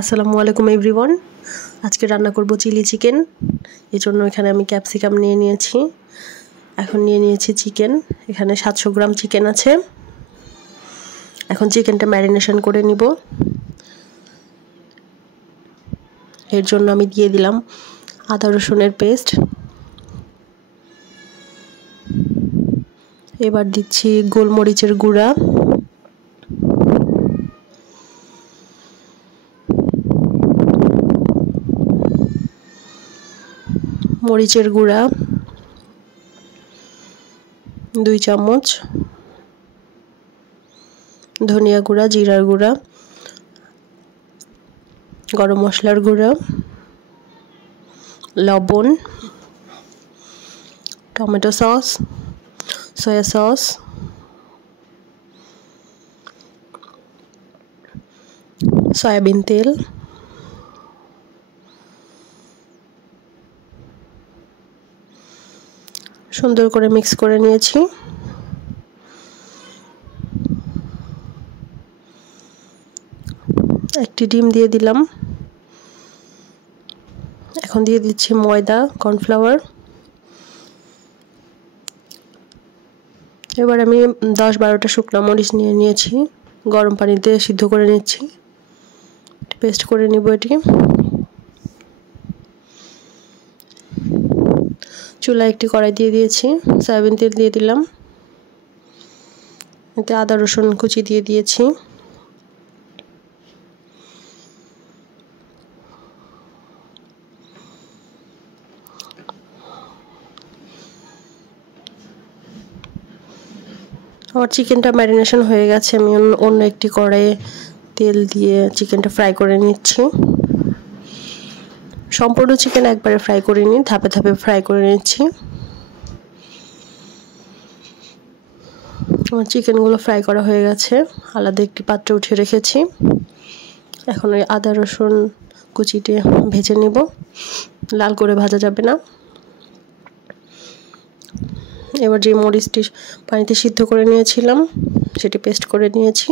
আসসালামু আলাইকুম এভরিওয়ান। আজকে রান্না করব চিলি চিকেন। এর জন্য এখানে আমি ক্যাপসিকাম নিয়ে নিয়েছি। এখন নিয়ে নিয়েছি চিকেন। এখানে 700 গ্রাম চিকেন আছে। এখন চিকেনটা ম্যারিনেশন করে নিব। এর জন্য আমি দিয়ে দিলাম আদা রসুনের পেস্ট। এবার দিচ্ছি গোলমরিচের গুঁড়া, মরিচের গুঁড়া 2 চামচ, ধনিয়া গুঁড়া, জিরার গুঁড়া, গরম মশলার গুঁড়া, লবণ, tomato sauce, soya sauce, soybean তেল, সুন্দর করে মিক্স করে নিয়েছি। একটি ডিম দিয়ে দিলাম। এখন দিয়ে দিচ্ছি ময়দা, কর্নফ্লাওয়ার। এবার আমি 10-12টা শুকনো মরিচ নিয়ে নিয়েছি, গরম পানিতে সিদ্ধ করে নিচ্ছি। পেস্ট করে নিব এটি। চুলায় একটি কড়াই দিয়ে দিয়েছি, সয়াবিন তেল দিয়ে দিলাম। এতে আদা রসুন কুচি দিয়ে দিয়েছি। আমার চিকেনটা ম্যারিনেশন হয়ে গেছে। আমি অন্য একটি কড়াইয়ে তেল দিয়ে চিকেনটা ফ্রাই করে নিচ্ছি। সম্পূর্ণ চিকেন একবারে ফ্রাই করে নিই, ধাপে ধাপে ফ্রাই করে নিচ্ছি। আমার চিকেনগুলো ফ্রাই করা হয়ে গেছে, আলাদা একটি পাত্রে উঠিয়ে রেখেছি। এখন ওই আদা রসুন কুচিটি ভেজে নিব, লাল করে ভাজা যাবে না। এবার যে মরিচটি পানিতে সিদ্ধ করে নিয়েছিলাম সেটি পেস্ট করে নিয়েছি,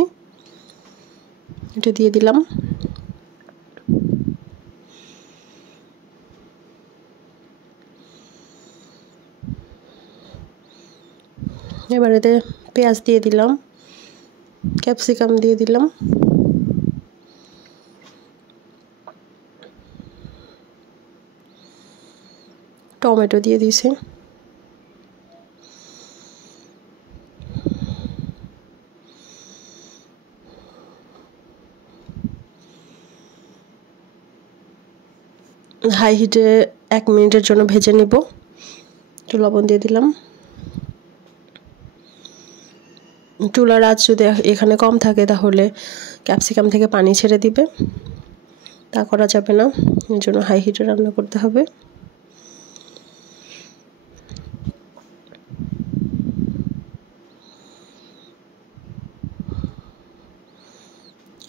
এটা দিয়ে দিলাম। এবার এতে পেঁয়াজ দিয়ে দিলাম, ক্যাপসিকাম দিয়ে দিলাম, টমেটো দিয়ে দিয়েছি। হাই হিটে 1 মিনিটের জন্য ভেজে নিব। একটু লবণ দিয়ে দিলাম। চুলার আঁচ যদি এখানে কম থাকে তাহলে ক্যাপসিকাম থেকে পানি ছেড়ে দিবে, তা করা যাবে না। এর জন্য হাই হিটে রান্না করতে হবে।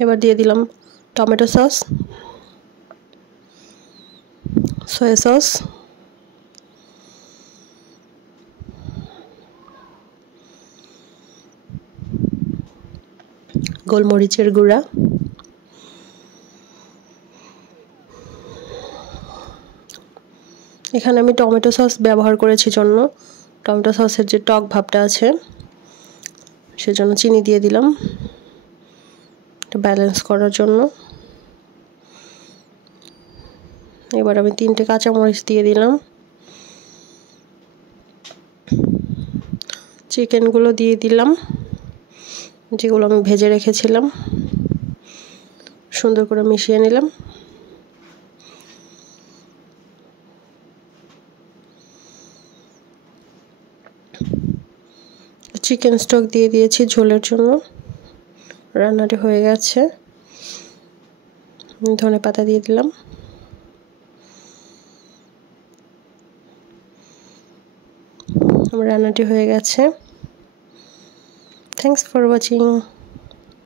এবার দিয়ে দিলাম টমেটো সস, সয়া সস, গোলমরিচের গুঁড়া, এখানে আমি টমেটো সস ব্যবহার করেছি জন্য টমেটো সসের যে টক ভাবটা আছে সেজন্য চিনি দিয়ে দিলাম এটা ব্যালেন্স করার জন্য। এবার আমি 3টে কাঁচামরিচ দিয়ে দিলাম। চিকেনগুলো দিয়ে দিলাম যেগুলো আমি ভেজে রেখেছিলাম, সুন্দর করে মিশিয়ে নিলাম। চিকেন স্টক দিয়ে দিয়েছি ঝোলের জন্য। রান্নাটি হয়ে গেছে। ধনেপাতা দিয়ে দিলাম। আমার রান্নাটি হয়ে গেছে। Thanks for watching.